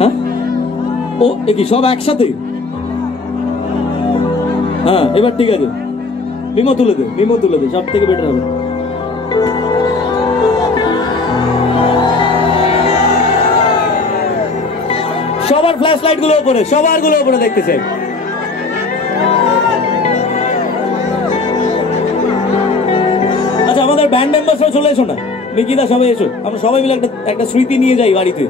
হ্যাঁ ও কি সব একসাথে? হ্যাঁ এবার ঠিক আছে, মিমো তুলে দে, মিমো তুলে দে, সব থেকে বেটার হবে। সবার ফ্ল্যাশ লাইট গুলো উপরে, সবার গুলো উপরে দেখতে চাই। আচ্ছা আমাদের ব্যান্ড মেম্বারসরা চলে এসো না, মিকিদা সবাই এসো, আমরা সবাই মিলে একটা স্মৃতি নিয়ে যাই বাড়িতে।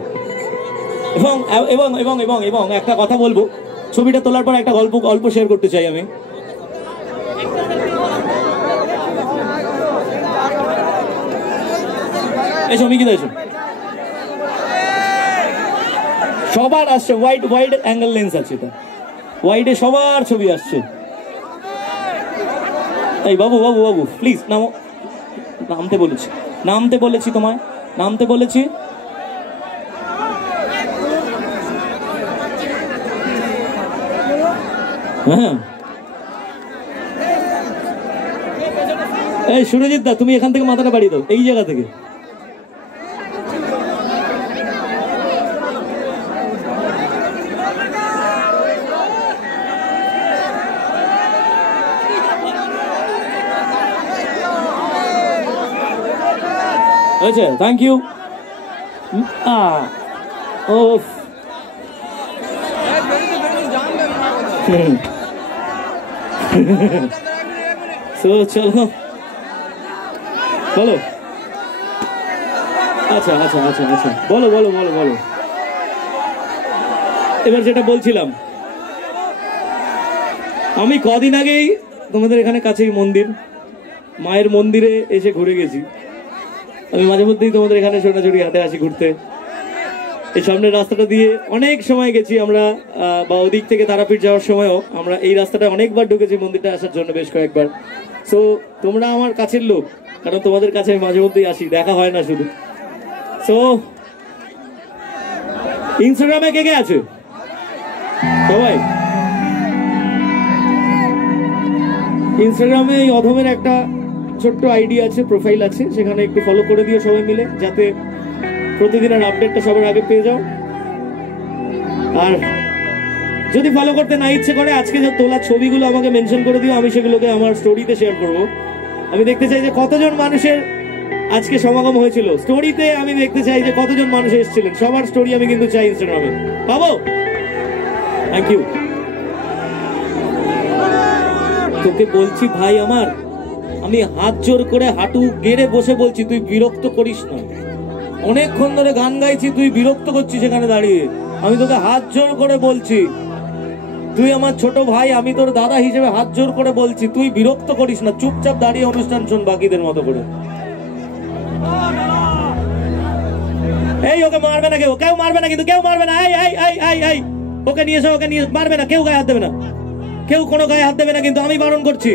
এবং এবং এবং এবং এবং একটা কথা বলবো, ছবিটা তোলার পর একটা গল্প শেয়ার করতে চাই আমি। এসো মিকিদা এসো। সবার আসছে, ওয়াইড অ্যাঙ্গেল লেন্স আছে, এটা ওয়াইডে সবার ছবি আসছে। এই বাবু বাবু বাবু প্লিজ নামো, নামতে বলেছি তোমায়, নামতে বলেছি। হ্যাঁ এই সুরজিৎ দা, তুমি এখান থেকে মাথাটা বাড়িয়ে দাও, এই জায়গা থেকে। আচ্ছা থ্যাংক ইউ। ও চলো বলো। আচ্ছা আচ্ছা আচ্ছা আচ্ছা বলো বলো বলো বলো। এবার যেটা বলছিলাম, আমি কদিন আগেই তোমাদের এখানে কাছেই মন্দির, মায়ের মন্দিরে এসে ঘুরে গেছি। আমি মাঝে মধ্যেই তোমাদের এখানে সোনাঝুরি হাটে আসি ঘুরতে। এই সামনের রাস্তাটা দিয়ে অনেক সময় গেছি আমরা, বা ওদিক থেকে তারাপীঠ যাওয়ার সময়ও আমরা এই রাস্তাটা অনেকবার ঢুকেছি মন্দিরটা আসার জন্য, বেশ কয়েকবার। সো তোমরা আমার কাছের লোক, কারণ তোমাদের কাছে আমি মাঝে মধ্যেই আসি, দেখা হয় না শুধু। সো ইনস্টাগ্রামে কে কে আছে সবাই? ইনস্টাগ্রামে এই অধমের একটা ছোট্ট আইডি আছে, প্রোফাইল আছে, সেখানে একটু ফলো করে দিও সবাই মিলে, যাতে প্রতিদিনের আপডেটটা সবার আগে পেয়ে যাও। আর যদি ফলো করতে না ইচ্ছে করে, আজকে যে তোলা ছবিগুলো আমাকে মেনশন করে দিও, আমি সেগুলোকে আমার স্টোরিতে শেয়ার করব। আমি দেখতে চাই যে কতজন মানুষের আজকে সমাগম হয়েছিল, স্টোরিতে আমি দেখতে চাই যে কতজন মানুষ এসেছিলেন, সবার স্টোরি আমি কিন্তু চাই ইনস্টাগ্রামে পাবো। Thank you. তোকে বলছি ভাই আমার, আমি হাত জোর করে হাঁটু গেড়ে বসে বলছি, তুই বিরক্ত করিস না। অনেকক্ষণ ধরে গান গাইছি, তুই বিরক্ত করছিস এখানে দাঁড়িয়ে। আমি তোকে হাত জোর করে বলছি, তুই আমার ছোট ভাই, আমি তোর দাদা হিসেবে হাত জোর করে বলছি, তুই বিরক্ত করিস না, চুপচাপ দাঁড়িয়ে অনুষ্ঠান শোন বাকিদের মতো করে। এই ওকে মারবে না, কেউ মারবে না, কিন্তু কেউ মারবে না। এই ওকে নিয়ে এসো, ওকে নিয়ে মারবে না, কেউ গায়ে হাত দেবে না, কেউ কোনো গায়ে হাত দেবে না, কিন্তু আমি বারণ করছি।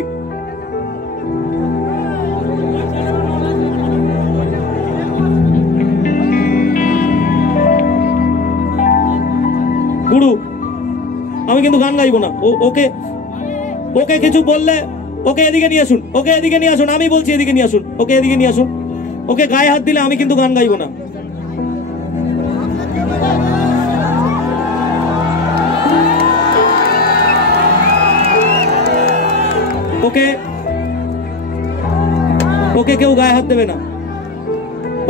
গুরু আমি কিন্তু গান গাইবো না। ওকে কিছু বললে ওকে এদিকে নিয়ে আসুন, ওকে এদিকে নিয়ে আসুন, আমি বলছি এদিকে নিয়ে আসুন, ওকে এদিকে নিয়ে আসুন। ওকে গায়ে হাত দিলে আমি কিন্তু গান গাইবো না। ওকে কেউ গায়ে হাত দেবে না,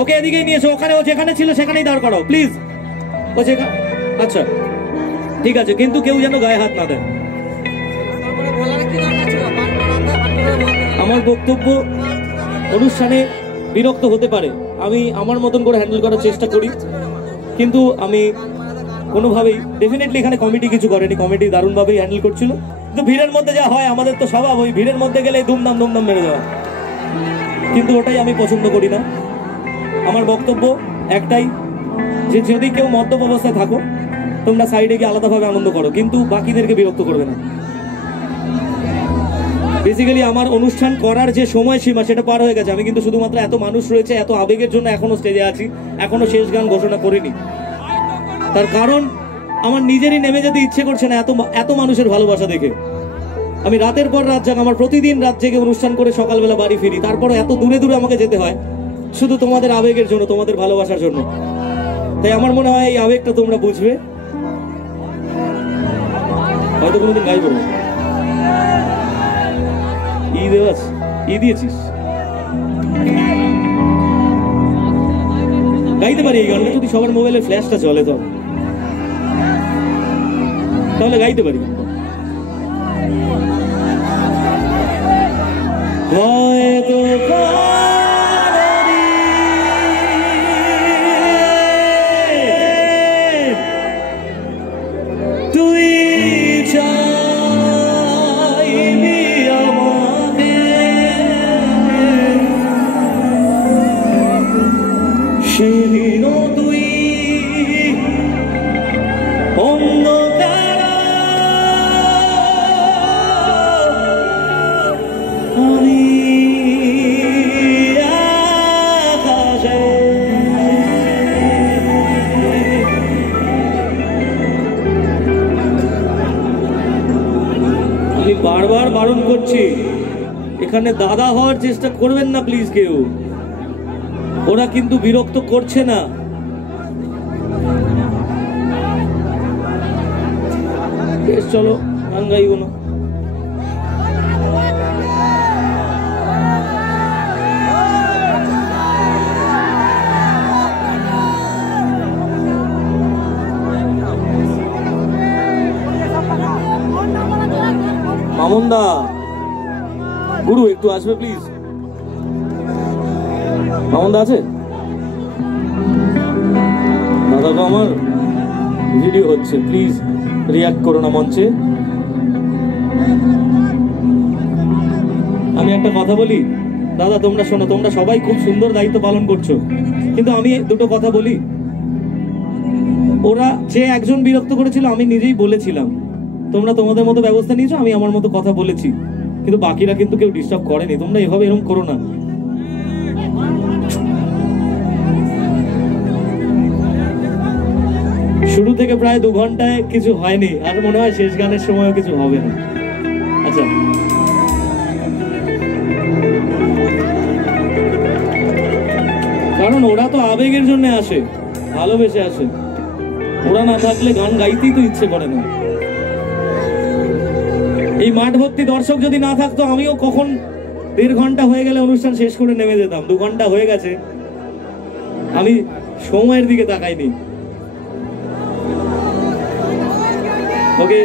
ওকে এদিকে নিয়ে এসো। ওখানে ও যেখানে ছিল সেখানেই দাঁড় করাও প্লিজ। ও যেখানে, আচ্ছা ঠিক আছে, কিন্তু কেউ যেন গায়ে হাত না দেয়। আমার বক্তব্য অনুষ্ঠানে বিরক্ত হতে পারে, আমি আমার মতন করে হ্যান্ডেল করার চেষ্টা করি, কিন্তু আমি কোনোভাবেই ডেফিনেটলি এখানে কমিটি কিছু করেনি, কমিটি দারুণভাবেই হ্যান্ডেল করছিল। কিন্তু ভিড়ের মধ্যে যা হয়, আমাদের তো স্বভাব ওই ভিড়ের মধ্যে গেলে দুমদাম মেরে যাওয়া, কিন্তু ওটাই আমি পছন্দ করি না। আমার বক্তব্য একটাই, যে যদি কেউ মদ্যপ অবস্থায় থাকো, তোমরা সাইডে গিয়ে আলাদাভাবে আনন্দ করো, কিন্তু বাকিদেরকে বিরক্ত করবে না। বেসিক্যালি আমার অনুষ্ঠান করার যে সময়সীমা সেটা পার হয়ে গেছে। আমি কিন্তু শুধুমাত্র এত মানুষ রয়েছে, এত আবেগের জন্য এখনো স্টেজে আছি, এখনো শেষ গান ঘোষণা করিনি। তার কারণ আমার নিজেরই নেমে যেতে ইচ্ছে করছে না এত মানুষের ভালোবাসা দেখে। আমি রাতের পর রাত জাগ, আমার প্রতিদিন রাত জেগে অনুষ্ঠান করে সকালবেলা বাড়ি ফিরি, তারপরে এত দূরে দূরে আমাকে যেতে হয় শুধু তোমাদের আবেগের জন্য, তোমাদের ভালোবাসার জন্য। তাই আমার মনে হয় এই আবেগটা তোমরা বুঝবে, হয়তো কোনোদিন গাইব না। ই দিয়েছিস, গাইতে পারি এই গানটা যদি সবার মোবাইলে ফ্ল্যাশটা চলে, তাহলে গাইতে পারি। তুই চাইলি আমাকে সেদিনও তুই অন্ধকার আমি আকাশে আমি বারবার বারণ করছি, এখানে দাদা হওয়ার চেষ্টা করবেন না প্লিজ কেউ। ওরা কিন্তু বিরক্ত করছে না। বেশ চলো, গান গাইব না। মামুনদা, গুরু একটু আসবে প্লিজ। মামুনদা আছে? দাদা তো আমার ভিডিও হচ্ছে, প্লিজ রিয়াক্ট করো না মঞ্চে। আমি একটা কথা বলি দাদা, তোমরা শোনো, তোমরা সবাই খুব সুন্দর দায়িত্ব পালন করছো, কিন্তু আমি দুটো কথা বলি। ওরা যে একজন বিরক্ত করেছিল আমি নিজেই বলেছিলাম, তোমরা তোমাদের মতো ব্যবস্থা নিয়েছো, আমি আমার মতো কথা বলেছি, কিন্তু বাকিরা কিন্তু কেউ ডিস্টার্ব করেনি। তোমরা এভাবে এরকম করো না। শুরু থেকে প্রায় 2 ঘন্টায় কিছু হয়নি, আর মনে হয় শেষ গানের সময়ও কিছু হবে না। আচ্ছা, কারণ ওরা তো আবেগের জন্য আসে, ভালোবেসে আসে। ওরা না থাকলে গান গাইতেই তো ইচ্ছে করে না। এই মাঠ ভর্তি দর্শক যদি না থাকতো, আমিও কখন 1.5 ঘন্টা হয়ে গেলে অনুষ্ঠান শেষ করে নেমে যেতাম। 2 ঘন্টা হয়ে গেছে, আমি সময়ের দিকে তাকাইনি। ওকে,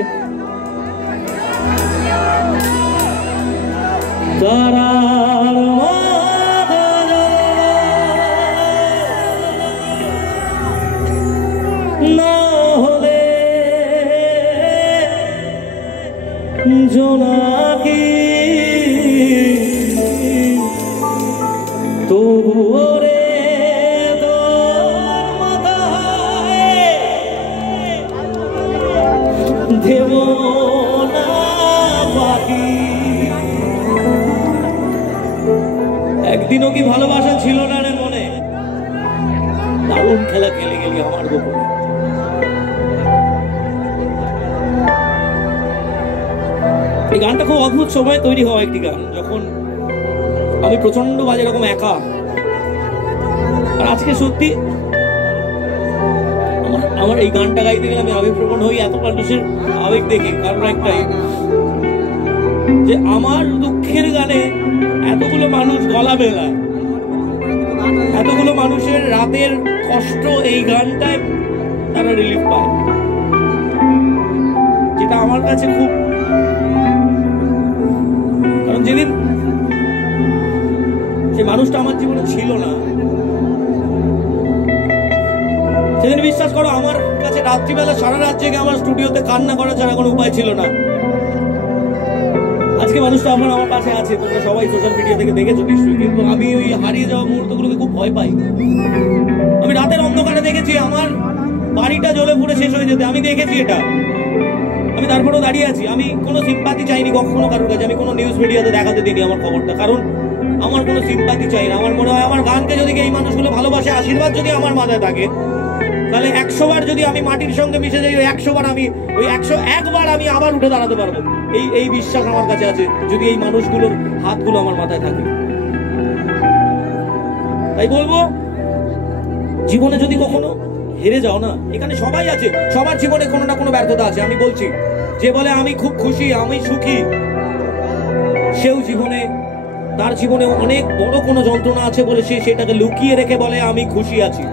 না হলে জোনাকি তবুও রে তোর মাথায় দেব না পাখি। একদিনও কি ভালোবাসা ছিল না রে মনে? দারুণ খেলা খেলে গেলি আমার গোপনে। এই গানটা খুব অদ্ভুত সময় তৈরি হওয়া একটি গান, যখন আমি প্রচন্ড বাজে রকম একা। আর আজকে সত্যি আমার এই গানটা গাইতে গেলে আমি আবেগপ্রবণ হই, এত মানুষের আবেগ দেখে। কারণ একটাই, যে আমার দুঃখের গানে এতগুলো মানুষ গলা মেলায়, এতগুলো মানুষের রাতের কষ্ট এই গানটায় তারা রিলিফ পায়, যেটা আমার কাছে খুব। কারণ যেদিন যে মানুষটা আমার জীবনে ছিল না, সেদিন বিশ্বাস করো আমার কাছে রাত্রিবেলা সারা রাত জেগে আমার স্টুডিওতে কান্না করা ছাড়া কোনো উপায় ছিল না। আজকে মানুষটা আমার পাশে আছে, তোমরা সবাই সোশ্যাল মিডিয়া থেকে দেখেছো নিশ্চয়ই। কিন্তু আমি ওই হারিয়ে যাওয়া মুহূর্তগুলোকে খুব ভয় পাই। আমি রাতের অন্ধকারে দেখেছি আমার বাড়িটা জ্বলে পুড়ে শেষ হয়ে যেতে, আমি দেখেছি এটা। আমি তারপরেও দাঁড়িয়ে আছি। আমি কোনো সিম্পাথি চাইনি কখনো কারোর কাছে। আমি কোনো নিউজ মিডিয়াতে দেখাতে দিইনি আমার খবরটা, কারণ আমার কোনো সিম্পাথি চাই না। আমার মনে হয় আমার গানকে যদি এই মানুষগুলো ভালোবাসে, আশীর্বাদ যদি আমার মাথায় থাকে, তাহলে 100 বার যদি আমি মাটির সঙ্গে মিশে যাই, ওই 100 বার আমি, ওই 101 বার আমি আবার উঠে দাঁড়াতে পারবো। এই বিশ্বাস আমার কাছে আছে, যদি এই মানুষগুলোর হাতগুলো আমার মাথায় থাকে। তাই বলবো, জীবনে যদি কখনো হেরে যাও না, এখানে সবাই আছে, সবার জীবনে কোনো না কোনো ব্যর্থতা আছে। আমি বলছি, যে বলে আমি খুব খুশি, আমি সুখী, সেও জীবনে, তার জীবনে অনেক বড় কোনো যন্ত্রণা আছে বলে সে সেটাকে লুকিয়ে রেখে বলে আমি খুশি আছি।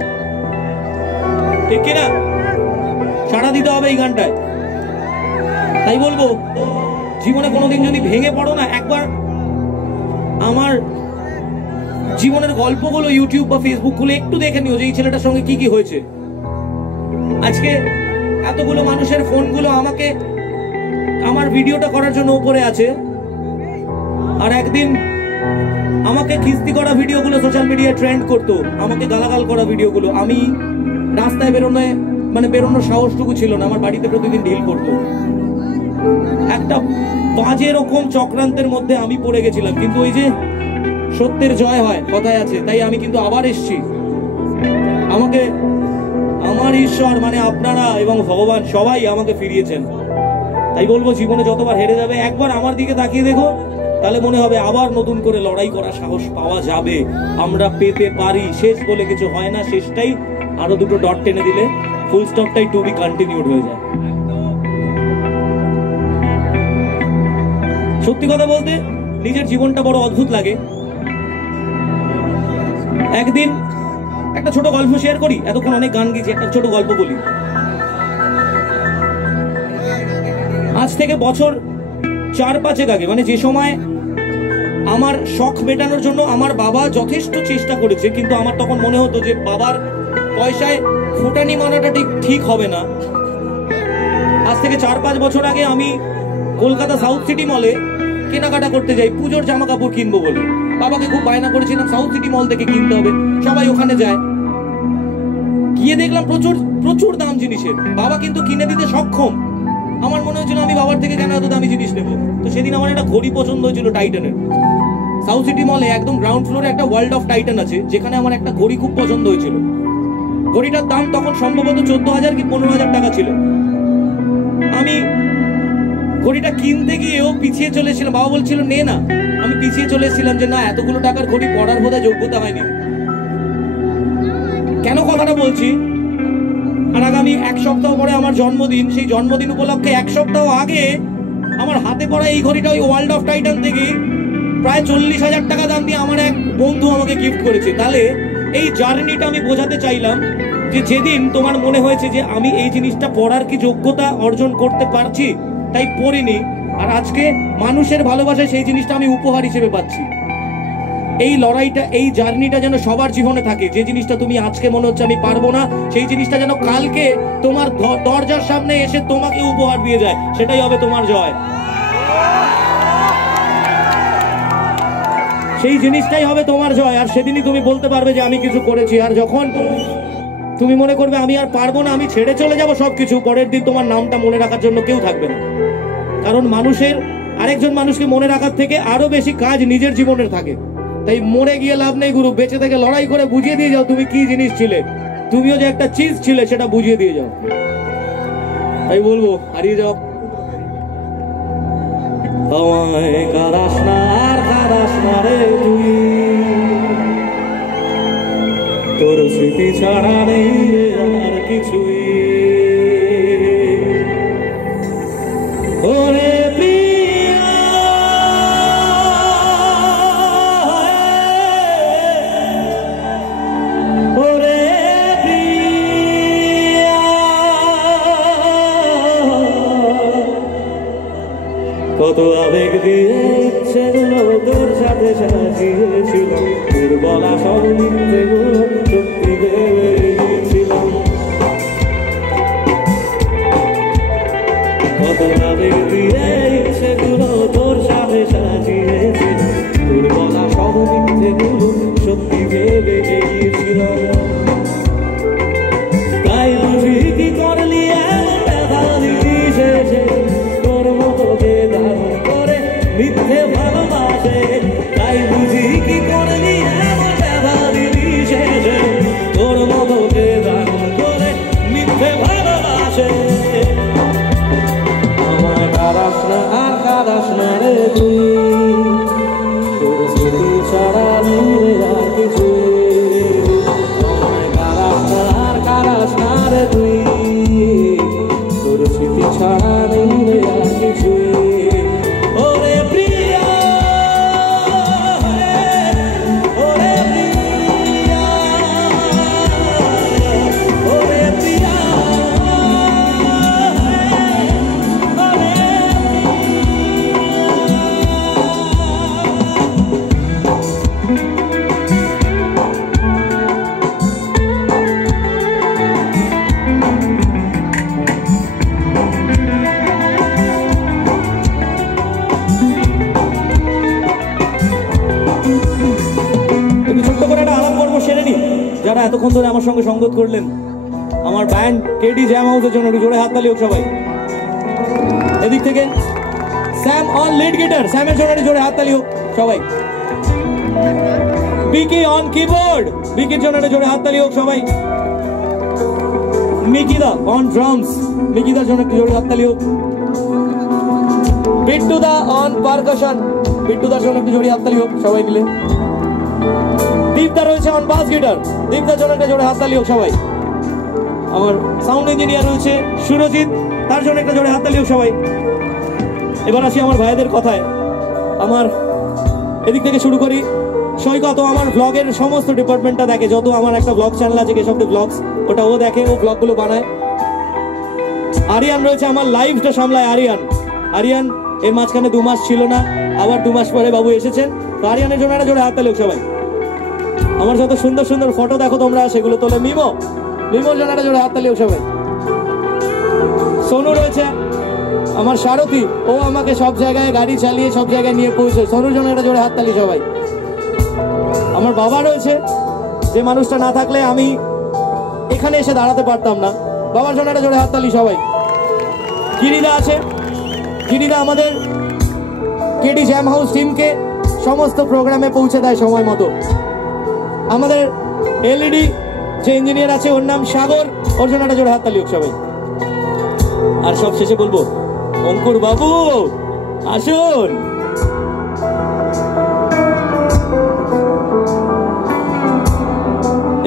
ঠিক কিনা? সাড়া দিতে হবে এই গানটায়। তাই বলবো, জীবনে কোনোদিন যদি ভেঙে পড়ো না, একবার আমার জীবনের গল্পগুলো ইউটিউব বা ফেসবুক গুলো একটু দেখে নিও যে এই ছেলেটার সঙ্গে কি কি হয়েছে। আজকে এতগুলো মানুষের ফোনগুলো আমাকে আমার ভিডিওটা করার জন্য উপরে আছে, আর একদিন আমাকে খিস্তি করা ভিডিওগুলো সোশ্যাল মিডিয়ায় ট্রেন্ড করতো, আমাকে গালাগাল করা ভিডিওগুলো। আমি রাস্তায় বেরোনোর সাহসটুকু ছিল না, আমার বাড়িতে প্রতিদিন ঢিল পড়তো। একটা বাজে রকম চক্রান্তের মধ্যে আমি পড়ে গেছিলাম, কিন্তু ওই যে সত্যের জয় হয় কথায় আছে, তাই আমি কিন্তু আবার এসছি। আমাকে আমার ঈশ্বর মানে আপনারা এবং ভগবান সবাই আমাকে ফিরিয়েছেন। তাই বলবো, জীবনে যতবার হেরে যাবে একবার আমার দিকে তাকিয়ে দেখো, তাহলে মনে হবে আবার নতুন করে লড়াই করার সাহস পাওয়া যাবে, আমরা পেতে পারি। শেষ বলে কিছু হয় না, শেষটাই আরো দুটো ডট টেনে দিলে ফুল স্টপটাই টু বি কন্টিনিউড হয়ে যায়। সত্যি কথা বলতে নিজের জীবনটা বড় অদ্ভুত লাগে। একদিন একটা ছোট গল্প শেয়ার করি, এতক্ষণ অনেক গান গেছি, একটা ছোট গল্প বলি। আজ থেকে বছর 4-5 আগে, মানে যে সময় আমার শখ মেটানোর জন্য আমার বাবা যথেষ্ট চেষ্টা করেছে, কিন্তু আমার তখন মনে হতো যে বাবার পয়সায় ফুটানি মানাটা ঠিক হবে না। আজ থেকে 4-5 বছর আগে আমি কলকাতা সাউথ সিটি মলে কেনাকাটা করতে যাই পুজোর জামা কাপড় কিনবো বলে। বাবাকে খুব বায়না করেছিলাম সাউথ সিটি মল থেকে কিনতে হবে, সবাই ওখানে যায়। গিয়ে দেখলাম প্রচুর প্রচুর দাম জিনিসের, বাবা কিন্তু কিনে দিতে সক্ষম। আমার মনে হয়েছিল আমি বাবার থেকে কেন এত দামি জিনিস নেবো। তো সেদিন আমার একটা ঘড়ি পছন্দ হয়েছিল টাইটানের। সাউথ সিটি মলে একদম গ্রাউন্ড ফ্লোরে একটা ওয়ার্ল্ড অফ টাইটান আছে, যেখানে আমার একটা ঘড়ি খুব পছন্দ হয়েছিল। ঘড়িটার দাম তখন সম্ভবত 14,000 কি 15,000 টাকা ছিল। আমি ঘড়িটা কিনতে গিয়েও পিছিয়ে চলে এসেছিলাম, বাবা বলছিল নে না, আমি পিছিয়ে চলে এসেছিলাম যে না, এতগুলো টাকার ঘড়ি পড়ার বোধহয় যোগ্যতা হয়নি। কেন কথাটা বলছি, আর আগামী 1 সপ্তাহ পরে আমার জন্মদিন, সেই জন্মদিন উপলক্ষে 1 সপ্তাহ আগে আমার হাতে পড়া এই ঘড়িটা ওই ওয়ার্ল্ড অফ টাইটান থেকে প্রায় 40,000 টাকা দাম দিয়ে আমার এক বন্ধু আমাকে গিফট করেছে। তাহলে এই জার্নিটা আমি বোঝাতে চাইলাম যে যেদিন তোমার মনে হয়েছে যে আমি এই জিনিসটা পড়ার কি যোগ্যতা অর্জন করতে পারছি, তাই পড়িনি, আর আজকে মানুষের ভালোবাসায় সেই জিনিসটা আমি উপহার হিসেবে পাচ্ছি। এই লড়াইটা, এই জার্নিটা যেন সবার জীবনে থাকে। যে জিনিসটা তুমি আজকে মনে হচ্ছে আমি পারবো না, সেই জিনিসটা যেন কালকে তোমার দরজার সামনে এসে তোমাকে উপহার দিয়ে যায়, সেটাই হবে তোমার জয়। সেই জিনিসটাই হবে তোমার জয়, আর সেদিনই তুমি বলতে পারবে যে আমি কিছু করেছি। আর যখন তুমি মনে করবে আমি আর পারবো না, আমি ছেড়ে চলে যাব সবকিছু, পরের দিন তোমার নামটা মনে রাখার জন্য কেউ থাকবে না। কারণ মানুষের আরেকজন মানুষকে মনে রাখার থেকে আরো বেশি কাজ নিজের জীবনের থাকে। তাই মরে গিয়ে লাভ নেই গুরু, বেঁচে থেকে লড়াই করে বুঝিয়ে দিয়ে যাও তুমি কি জিনিস ছিলে। তুমিও যে একটা চিজ ছিলে সেটা বুঝিয়ে দিয়ে যাও। তাই বলবো, হারিয়ে যাও। আমায় কাদাস না আর কাদাস না রে তুই, তোর স্মৃতি ছাড়া নেই রে আর কিছুই। ওরে কত আবেগ দিয়ে ইচ্ছেগুলো তোর সাথে সাজিয়েছিলাম, তোর বলা সব মিথ্যেগুলো সত্যি ভেবেছিলাম। কত আবেগ দিয়ে ইচ্ছেগুলো তোর সাথে সাজিয়েছিলাম, তোর বলা সব মিথ্যেগুলো সত্যি ভেবে গিয়েছিলাম। তাই বুঝি কি করলি এমন ব্যথা দিলি শেষে, তোর মতো যে দারুণ করে মিথ্যে ভালোবাসে। তাই বুঝি কি করলি এমন ব্যথা দিলি শেষে, তোর মতো যে দারুণ করে মিথ্যে ভালোবাসে। আমায় কাদাস না আর কাদাস না রে তুই, তোর স্মৃতি ছাড়া নেই আর কিছু। আমায় কাদাস না আর কাদাস না এতক্ষণ ধরে আমার সঙ্গে সঙ্গত করলেন, আমার ব্যান্ড কেডি জ্যাম হাউসের জন্য একটু জোরে হাততালি হোক সবাই। এদিক থেকে স্যাম অন লিড গিটার, স্যামের জন্য একটু জোরে হাততালি হোক সবাই। বিকি অন কিবোর্ড, বিকির জন্য একটু জোরে হাততালি হোক সবাই। মিকিদা অন ড্রামস, মিকিদার জন্য একটু জোরে হাততালি হোক। বিট্টুদা অন পারকাশন, বিট্টুদার জন্য একটু জোরে হাততালি হোক সবাই মিলে। দীপদা রয়েছে অন বাস গিটার, দীপদার জন্য একটা জোরে হাততালি হোক সবাই। আমার সাউন্ড ইঞ্জিনিয়ার রয়েছে সুরজিৎ, তার জন্য একটা জোরে হাততালি হোক সবাই। এবার আসি আমার ভাইদের কথায়। আমার এদিক থেকে শুরু করি। সৈকত আমার ব্লগের সমস্ত ডিপার্টমেন্টটা দেখে, যত আমার একটা ব্লগ চ্যানেল আছে কেশবদেব ব্লগস, ওটা ও দেখে, ও ব্লগগুলো বানায়। আরিয়ান রয়েছে আমার লাইভটা সামলায়। আরিয়ান এর মাঝখানে 2 মাস ছিল না, আবার 2 মাস পরে বাবু এসেছেন, তো আরিয়ানের জন্য একটা জোরে হাততালি হোক সবাই। আমার যত সুন্দর সুন্দর ফটো দেখো তোমরা, সেগুলো তোলে মিমোর জন্য একটা জোরে হাততালি হোক সবাই। সোনু রয়েছে আমার সারথি, ও আমাকে সব জায়গায় গাড়ি চালিয়ে সব জায়গায় নিয়ে পৌঁছে, সোনুর জন্য একটা জোরে হাততালি সবাই। আমার বাবা রয়েছে, যে মানুষটা না থাকলে আমি এখানে এসে দাঁড়াতে পারতাম না, বাবার জন্য একটা জোরে হাততালি সবাই। গিরিদা আছে, গিরিদা আমাদের কেডি জ্যাম হাউস টিমকে সমস্ত প্রোগ্রামে পৌঁছে দেয় সময় মতো। আমাদের এলইডি যে ইঞ্জিনিয়ার আছে, ওর নাম সাগর, ওর জন্য একটা জোরে হাততালি হোক সবাই। আর সব শেষে বলবো, অঙ্কুর বাবু আসুন।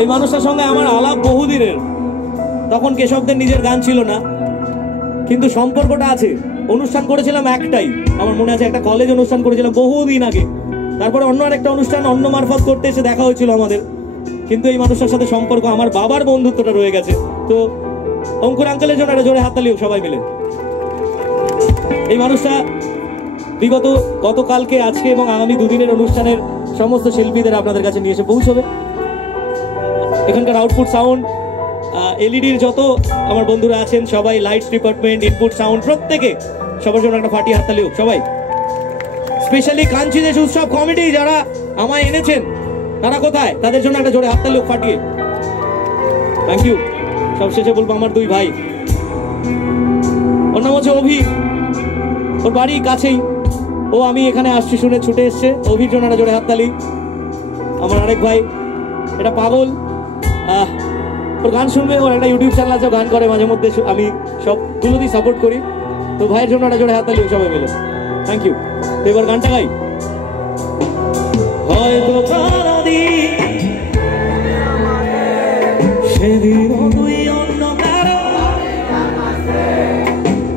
এই মানুষটার সঙ্গে আমার আলাপ বহুদিনের, তখন কেশবদের নিজের গান ছিল না, কিন্তু সম্পর্কটা আছে। অনুষ্ঠান করেছিলাম একটাই, আমার মনে আছে, একটা কলেজ অনুষ্ঠান করেছিলাম বহুদিন আগে। তারপরে অন্য আরেকটা অনুষ্ঠান অন্য মারফত করতে এসে দেখা হয়েছিল আমাদের, কিন্তু এই মানুষটার সাথে সম্পর্ক, আমার বাবার বন্ধুত্বটা রয়ে গেছে। তো অঙ্কুর আঙ্কেলের জন্য একটা জোরে হাততালি হোক সবাই মিলে। এই মানুষটা বিগত গতকালকে, আজকে এবং আগামী 2 দিনের অনুষ্ঠানের সমস্ত শিল্পীদের আপনাদের কাছে নিয়ে এসে পৌঁছবে। এখানকার আউটপুট সাউন্ড, এলইডির যত আমার বন্ধুরা আছেন সবাই, লাইটস ডিপার্টমেন্ট, ইনপুট সাউন্ড, প্রত্যেকে সবার জন্য একটা ফাটিয়ে হাততালি হোক সবাই। স্পেশালি কাঞ্চি দেশ উৎসব কমিটি যারা আমায় এনেছেন, তারা কোথায়, তাদের জন্য একটা জোরে হাততালি হোক ফাটিয়ে। Thank you. সব শেষে বলবো আমার 2 ভাই, ওর নাম হচ্ছে অভি, ওর বাড়ি কাছেই, ও আমি এখানে আসছি শুনে ছুটে এসছে, অভির জন্য একটা জোরে হাততালি। আমার আরেক ভাই, এটা পাগল, ওর গান শুনবে, ওর একটা ইউটিউব চ্যানেল আছে, গান করে মাঝে মধ্যে, আমি সবগুলো দিয়ে সাপোর্ট করি, তো ভাইয়ের জন্য একটা জোরে হাততালি সবাই মিলে। Thank you. তো এবার গানটা গাই। হয়তো সেদিন তুই অন্য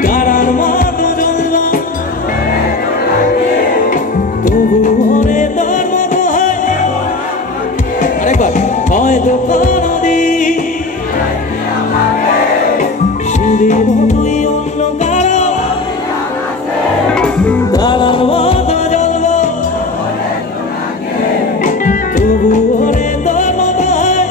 কারার মতো জ্বলল, তবু ওরে তোর মতো হয়। আরেকবার, হয়তো সেদিন তুই অন্য কারার মতো জ্বলল, তবু ওরে তোর মতো হয়।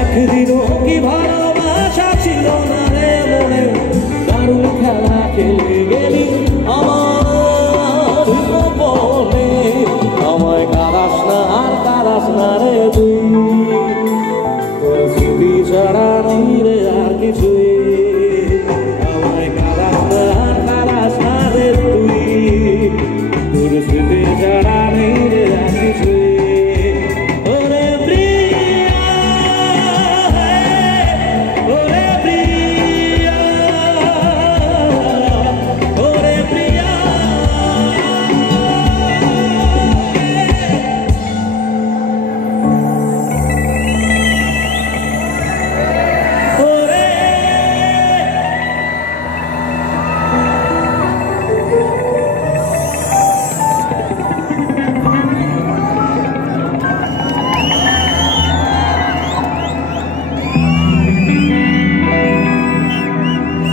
একদিনও কি ভালোবাসা ছিল না রে মনে, দারুণ খেলা খেলে গেলি আমার গোপনে, আমায় কারাস না আর কারাস না রে তুই, তোর স্মৃতি ছাড়া নেই রে আর কিছুই, আমায় কারাস না আর কারাস না রে তুই, তোর স্মৃতি ছাড়া নেই রে আর কিছুই।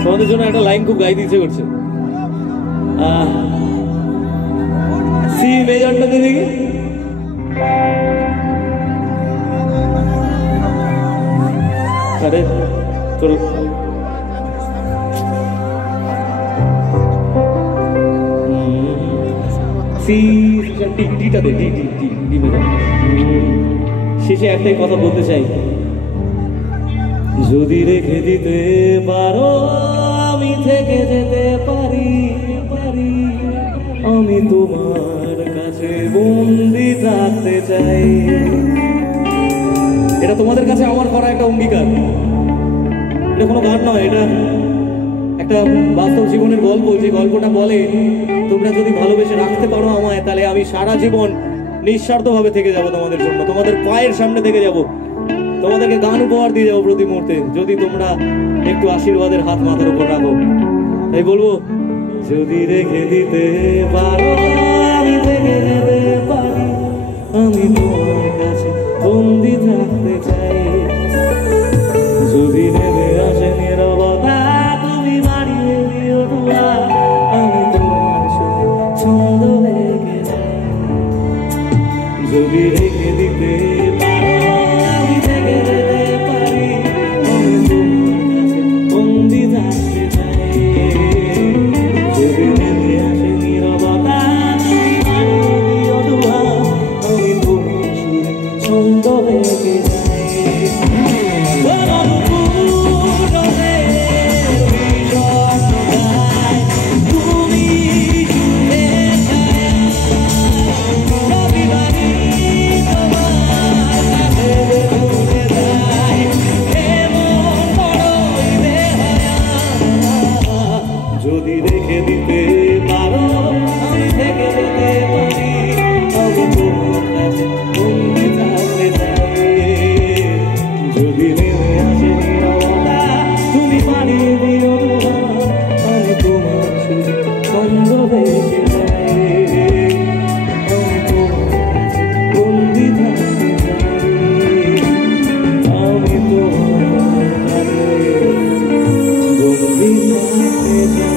তোমাদের জন্য একটা লাইন খুব গাইতে ইচ্ছে করছে, সি মেজরটা দিয়ে দেখি। আরে তোর সি টিটা দে, টি টি টি টি মেজর, শেষে একটাই কথা বলতে চাই, যদি রেখে দিতে পারো আমি থেকে যেতে পারি, আমি তোমার কাছে বন্দি থাকতে চাই। এটা তোমাদের কাছে আমার করা একটা অঙ্গীকার। এটা কোনো গান নয়, এটা একটা বাস্তব জীবনের গল্প। যে গল্পটা বলে তোমরা যদি ভালোবেসে রাখতে পারো আমায়, তাহলে আমি সারা জীবন নিঃস্বার্থভাবে থেকে যাব তোমাদের জন্য, তোমাদের পায়ের সামনে থেকে যাব, তোমাদেরকে গান উপহার দিয়ে যাবো প্রতি মুহূর্তে, যদি তোমরা একটু আশীর্বাদের হাত মাথার উপর রাখো। তাই বলবো, যদি রেখে দিতে পারো আমি থেকে যেতে পারি, আমি তোমার কাছে বন্দি থাকতে চাই। যদি নেমে আসে নীরবতা তুমি বাড়িয়ে দিও দোয়া, আমি তোমার সুরে ছন্দ লেগে যাই। যদি রেখে দিতে পারো আমি থেকে যেতে পারি, আমি তোমার কাছে বন্দি থাকতে চাই। যদি নেমে আসে নীরবতা তুমি বাড়িয়ে দিও দোয়া, আমি তোমার সুরে ছন্দ লেগে যাই। যদি রেখে দিতে পারো আমি থেকে যেতে পারি, আমি তোমার কাছে বন্দি থাকতে চাই। যদি নেমে আসে নীরবতা তুমি বাড়িয়ে দিও দোয়া, আমি তোমার সুরে ছন্দ লেগে যাই। আমি তোমার কাছে বন্দি থাকতে চাই, আমি তোমার কাছে বন্দি থাকতে চাই।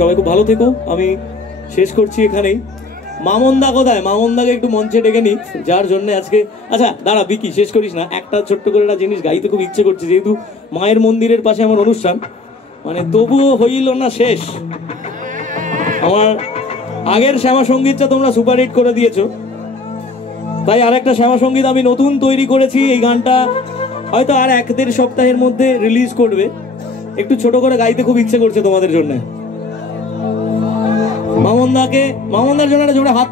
সবাই খুব ভালো থেকো। আমি শেষ করছি এখানেই। মামনদা কোথায়? মামনদাকে একটু মঞ্চে ডেকে নি, যার জন্য আজকে। আচ্ছা দাঁড়া বিকি, শেষ করিস না, একটা ছোট্ট করে একটা জিনিস গাইতে খুব ইচ্ছে করছে, যেহেতু মায়ের মন্দিরের পাশে আমার অনুষ্ঠান, মানে তবুও হইল না শেষ। আমার আগের শ্যামা সঙ্গীতটা তোমরা সুপার হিট করে দিয়েছো, তাই আর একটা শ্যামা সঙ্গীত আমি নতুন তৈরি করেছি। এই গানটা হয়তো আর 1-1.5 সপ্তাহের মধ্যে রিলিজ করবে। একটু ছোট করে গাইতে খুব ইচ্ছে করছে তোমাদের জন্য। মামনদার জন্য একটা জোরে হাত